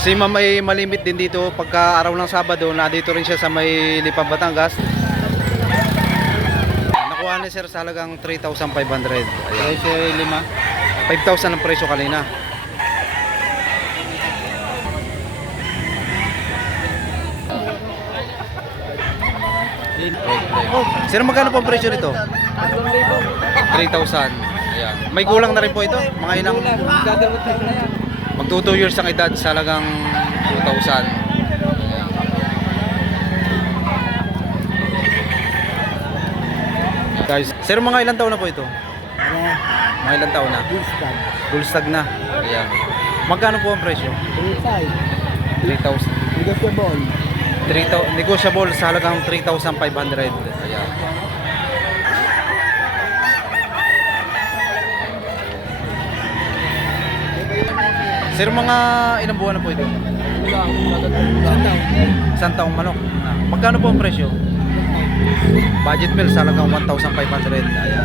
Si ma'am ay malimit din dito pagka araw ng Sabado, na dito rin siya sa may Lipa, Batangas. Nakuha ni sir sa halagang 3,500. Ayan. Presyo 5,000 ang presyo kanina. Sir, magkano po ang presyo nito? 3,000. Ayan. May kulang na rin po ito. Mga ilang Gagamot na yan. magto 2 years ang edad sa halagang 2,000. Ayan. Guys, sir, mga ilang taon na po ito? Mga ilang taon na? Full stag na. Ayan. Magkano po ang presyo? 3,000. Negotiable sa halagang 3,500. Ayan. Sir, mga ilang buwan na po ito? Isang taong manok. Magkano po ang presyo? Budget meal sa halagang 1,500. Ayan.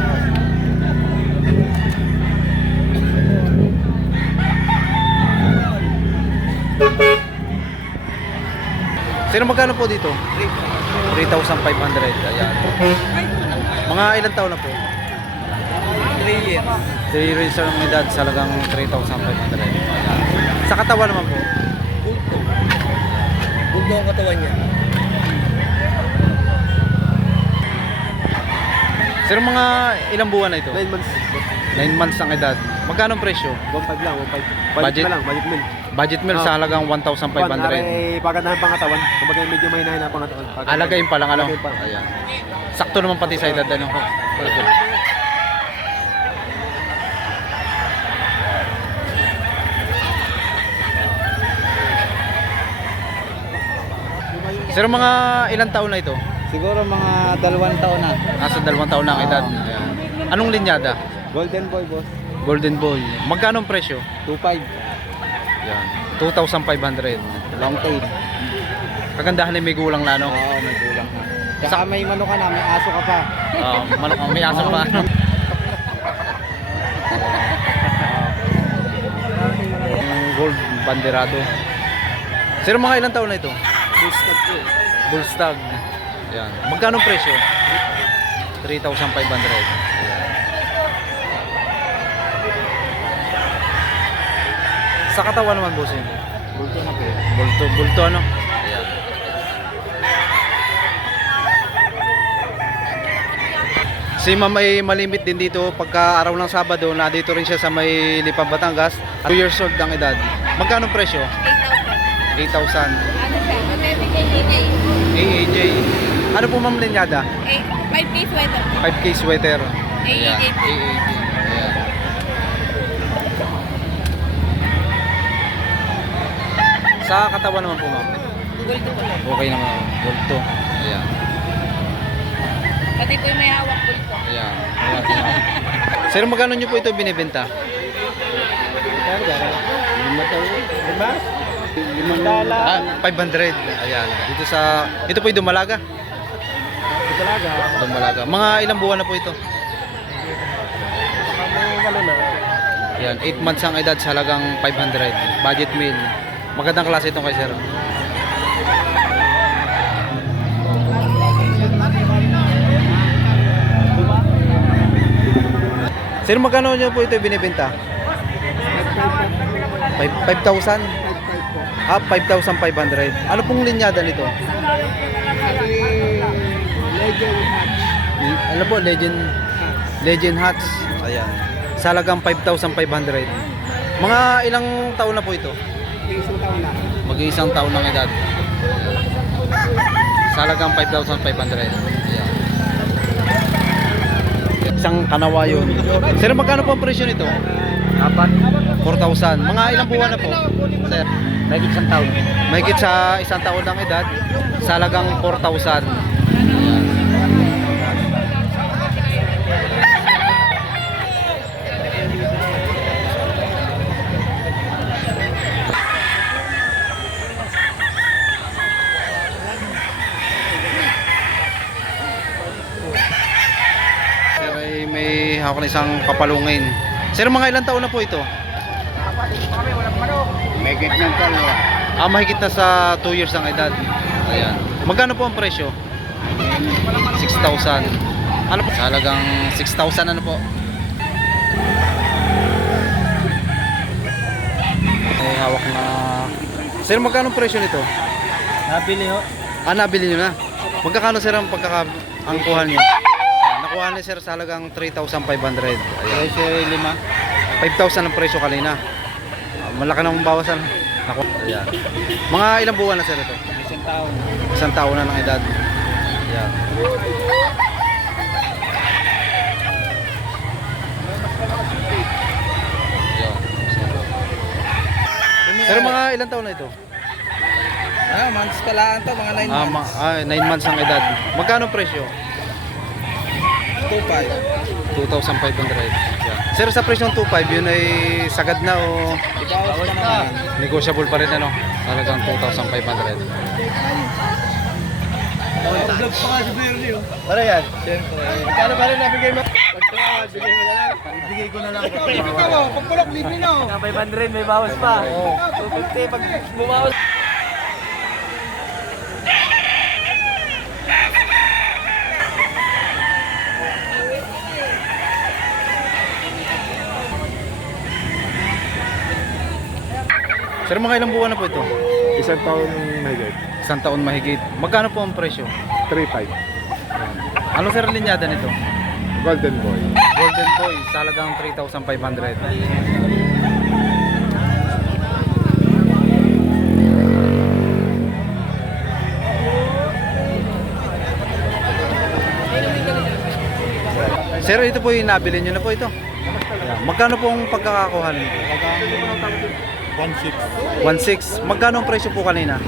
Sir, magkano po dito? 3,500. Ayan. Mga ilang taon na po? 3 years. 3 years ang edad sa halagang 3,500. Ayan. Sa katawan naman po? Bulto. Bulto ang katawan niya. Sir, mga ilang buwan na ito? 9 months. 9 months ang edad. Magkano ang presyo? 1.5 lang, 1.5. Budget? Na lang, budget meal. Budget meal sa halagang 1,500. Ay, pagandahan pang katawan. Kumbaga medyo may hinahin na pang katawan. Alagayin pa lang ano? Alagayin pa. Ayan. Sakto naman pati sa edad ano? Sir, mga ilang taon na ito? Siguro mga 2 taon na. Nasa 2 taon na ang edad. Ayan. Anong linyada? Golden boy, boss. Golden Boy. Magkano ang presyo? 2.5. Yan. 2,500. Long tail. Kagandahan ay may gulang na ano? Oo, may kulang na. Tsaka may manok ka na, may aso ka pa. Manok, may aso pa. Gold banderado. Sir, mga ilang taon na ito? Boostag po. Bullstag. Yan. Magkano ang presyo? 3,500. Yan. Sa katawan naman, bossing. Bulto na po. Bulto ano? Ayan. Si ma'am ay malimit din dito pagka araw ng Sabado, na dito rin siya sa may Lipa, Batangas. 2 years old ang edad. Magkano presyo? 8,000. 8,000. Ano siya? Mabibigay AJ. AAJ. Ano po ma'am linyada? 5K sweater. 5K sweater. AAJ. AAJ. Ayan. Sa katawan naman po ma'am. Bulto ko lang. Okay naman ma'am. Bulto. Ayan. Pati po yung may hawak bulto. Ayan. Sir, magkano nyo po ito binibenta? Diba? Ah, 500. Ayan. Dito sa... Ito po yung Dumalaga. Talaga. Dumalaga. Mga ilang buwan na po ito? Wala na. Ayan. 8 months ang edad sa halagang 500. Budget meal. Magandang klase itong kay sir. Sir, magkano nyo po ito binibenta? 5,000? Ah, 5,500. Ano pong linyada nito? Ano po, Legend Hats. Ayan. Sa halagang 5,500. Mga ilang taon na po ito? Mag-iisang taon ng edad. Sa halagang 5,500. Ayan. Isang kanawayon. Sir, magkano po ang presyo nito? 4,000. Mga ilang buwan na po? Sir, Mahigit isang taon. mahigit sa isang taon ng edad, sa halagang 4,000. Sir, ay may hawak na isang kapalungin. Sir, mga ilang taon na po ito? Mahigit ng taon. Mahigit na sa 2 years ang edad. Ayan. Magkano po ang presyo? 6,000. Ano po? Halagang 6,000 ano po? May hawak na. Sir, magkano ang presyo nito? Nabili ho. Nabili nyo na. Magkakano sir ang ang kuha nyo? Ayan, nakuha ni sir sa halagang 3,500. Ayan. Presyo 5. 5,000 ang presyo kanina. Malaki na mong bawasan. Naku. Ayan. Mga ilang buwan na sir ito? Isang taon. Isang taon na ng edad. Ayan. Ayan. Pero mga ilang taon na ito? Months ka lang to, mga 9 months. 9 months ang edad. Magkano presyo? 2.5. 2,500. Ayan. Sir, sa presyong 2,500 yun ay sagad na o Ibawas ka naman. negotiable pa rin ano? Talagang 2,500. Vlog pa nga si Bernie oh. Para yan. Siyempre. Kano pa rin nabigay mo? Pagka bigay mo na lang. Ibigay ko na lang. Libre ka mo. Pagpulok, libre na. 500, may bawas pa. Oo. 250 pag bumawas. Sir, mga ilang buwan na po ito? Isang taon mahigit. Isang taon mahigit. Magkano po ang presyo? 3.5. Ano sir linyada nito? Golden Boy. Golden Boy, talagang 3,500. Sir, ito po yung nabili nyo na po ito. Magkano po ang pagkakakuha nito? 1.6. 1,600. Magkano ang presyo po kanina?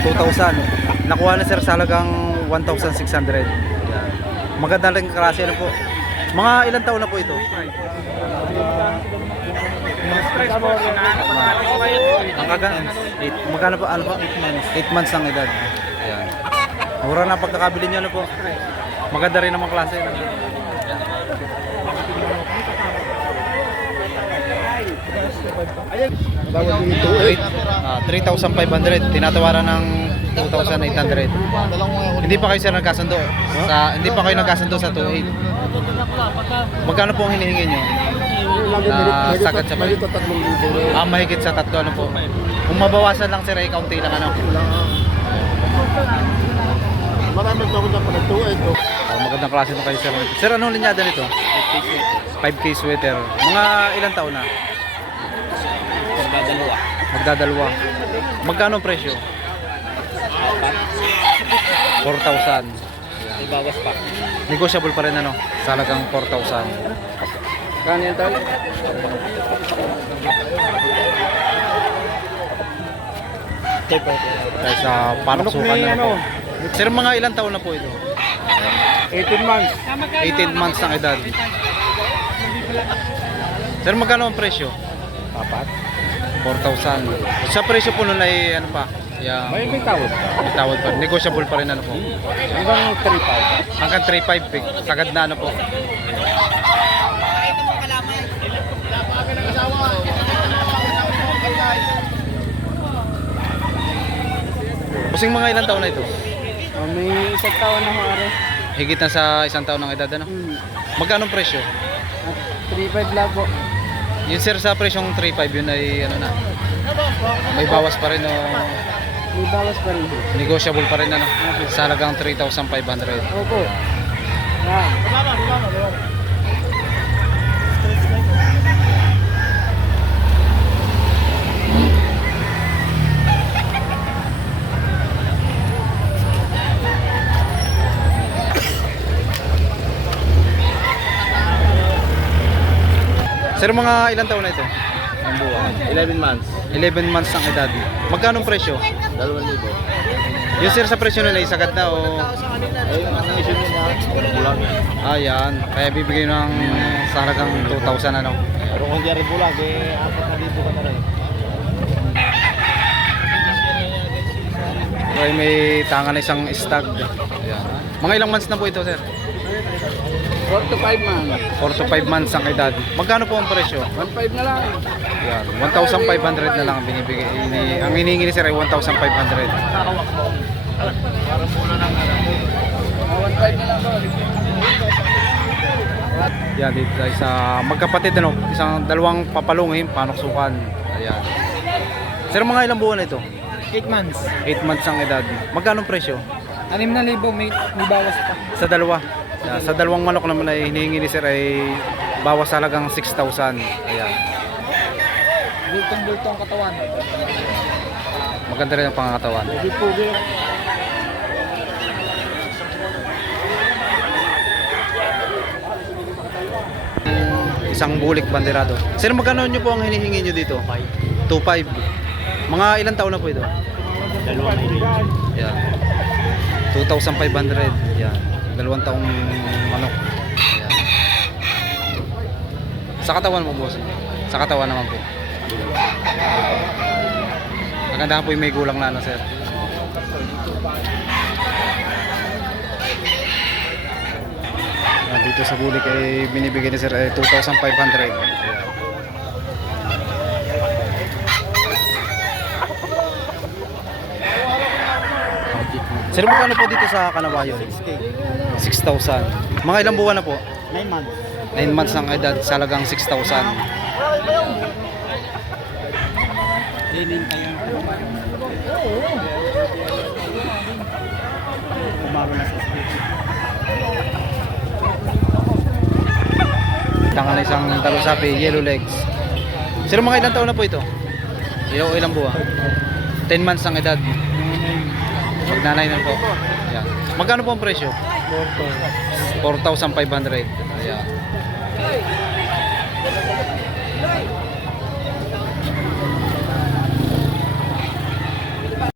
2,000. Nakuha na sir sa halagang 1,600. Yan. Maganda lang klase ano po. Mga ilang taon na po ito? Ang kagaan. Magkano po? Ano po? 8 months ang edad. Ayan. Mura na pagkakabili nyo ano po. Maganda rin naman klase. Bawal dito. 3,500. Tinatawaran ng 2,800. Hindi pa kayo sir nagkasundo. Hindi pa kayo nagkasundo sa 2,800. Magkano po ang hinihingi nyo? Sagad sa Mahigit 3,000. Mahigit sa 3 ano po. Kung mabawasan lang sir ay kaunti lang ano. Marami pa ako na pala 2.8. Magandang klase ito kayo sir. Sir, anong linyada nito? 5K sweater. Mga ilang taon na? Magdadalawa. Magkano ang presyo? 4,000. May bawas pa. Negotiable pa rin ano? Sa halagang 4,000. Kano yan tayo? Dahil sa panuksukan na po. Sir, mga ilang taon na po ito? 18 months. 18 months ang edad. Sir, magkano ang presyo? 4,000. Sa presyo po nun ay ano pa? May tawad. May tawad pa. Negotiable pa rin ano po. Hanggang 3.5. Hanggang 3,500. Sagad na ano po. Busing mga ilang taon na ito? May isang taon na maaari. Higit na sa isang taon ng edad ano? Magkano ang presyo? 3.5 lang po. Yun sir, sa presyong 3,500 yun ay ano na? May bawas pa rin o May bawas pa rin. negotiable pa rin ano? Sa halagang 3,500. Opo. Yan. Sir, mga ilang taon na ito? Ang buwan. 11 months. 11 months ang edad. Magkano ang presyo? 2,000. Yung sir, sa presyo nila, isagad na o... Ay, ang issue nyo na. Bulang yan. Yan. Kaya bibigay ng sa halagang 2,000 ano. Pero kung di rin bulang, eh, 4,000 ka na rin. Okay, may tanga na isang stag. Ayan. Mga ilang months na po ito sir? 4 to 5 man. 4 to 5 months ang edad. Magkano po ang presyo? 1.5 na lang. Yan, 1,500 na lang ang binibigay. Ang hinihingi ni sir ay 1,500. 1.5 na lang to. Yan, dito tayo sa magkapatid, ano, dalawang papalungin, panoksukan. Ayan. Sir, mga ilang buwan na ito? 8 months. 8 months ang edad. Magkano ang presyo? 6,000 may bawas pa. Sa dalawa. Yan, sa dalawang manok naman ay hinihingi ni sir ay bawas halagang 6,000. Ayan. Bultong-bultong katawan. Maganda rin ang pangangatawan. Pugi-pugi. Isang bulik banderado. Sir, magkano nyo po ang hinihingi nyo dito? 2.5. Mga ilang taon na po ito? Yan. 2,500. Yan. 2 taong manok. Yan. Sa katawan mo, boss? Sa katawan naman po. Maganda po yung may gulang na, ano, sir? Yan, dito sa bulik ay binibigyan ni sir ay 2,500. Yan. Sir, magkano po dito sa Kanawayo? 6,000. Mga ilang buwan na po? 9 months. 9 months ang edad, sa halagang 6,000. Lining kayo. Kumaro na sa Tangan na isang talusapi, yellow legs. Sir, mga ilang taon na po ito? Ilang buwan? 10 months ang edad. Magnanay na po. Ayan. Magkano po ang presyo? 4,500. Ayan.